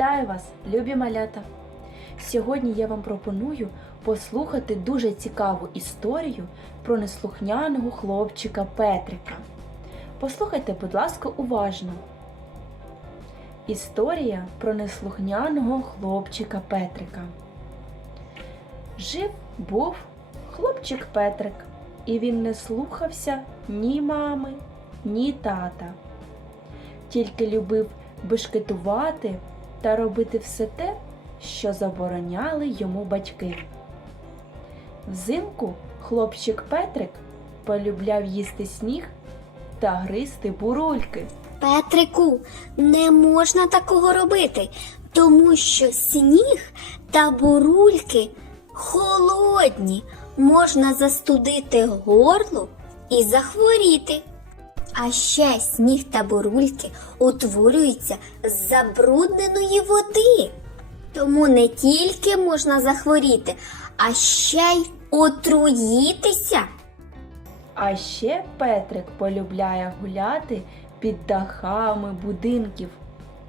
вас, любі малята! Сьогодні я вам пропоную послухати дуже цікаву історію про неслухняного хлопчика Петрика. Послухайте, будь ласка, уважно. Історія про неслухняного хлопчика Петрика. Жив був хлопчик Петрик, і він не слухався ні мами, ні тата. Тільки любив бешкетувати та робити все те, що забороняли йому батьки. Взимку хлопчик Петрик полюбляв їсти сніг та гризти бурульки. Петрику, не можна такого робити, тому що сніг та бурульки холодні, можна застудити горло і захворіти. А ще сніг та бурульки утворюються з забрудненої води. Тому не тільки можна захворіти, а ще й отруїтися. А ще Петрик полюбляє гуляти під дахами будинків,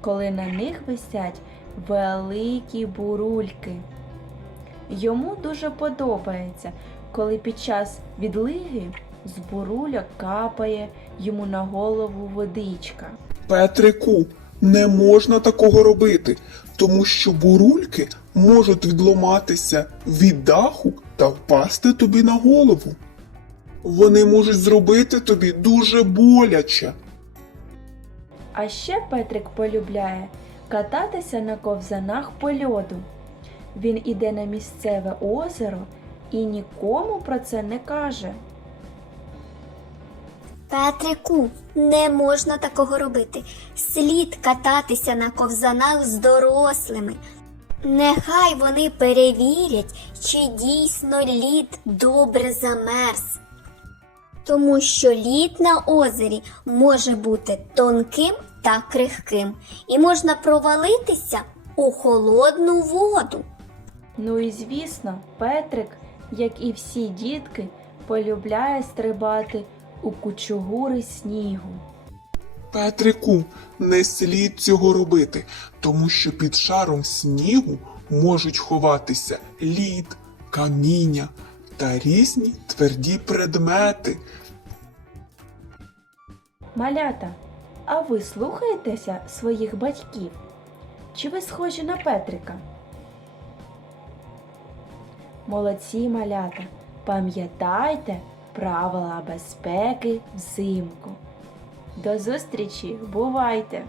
коли на них висять великі бурульки. Йому дуже подобається, коли під час відлиги з бурульок капає йому на голову водичка. Петрику, не можна такого робити, тому що бурульки можуть відломатися від даху та впасти тобі на голову. Вони можуть зробити тобі дуже боляче. А ще Петрик полюбляє кататися на ковзанах по льоду. Він іде на місцеве озеро і нікому про це не каже. Петрику, не можна такого робити. Слід кататися на ковзанах з дорослими. Нехай вони перевірять, чи дійсно лід добре замерз. Тому що лід на озері може бути тонким та крихким, і можна провалитися у холодну воду. Ну і звісно, Петрик, як і всі дітки, полюбляє стрибати у кучугури снігу. Петрику, не слід цього робити, тому що під шаром снігу можуть ховатися лід, каміння та різні тверді предмети. Малята, а ви слухаєтеся своїх батьків? Чи ви схожі на Петрика? Молодці малята, пам'ятайте правила безпеки взимку. До зустрічі, бувайте!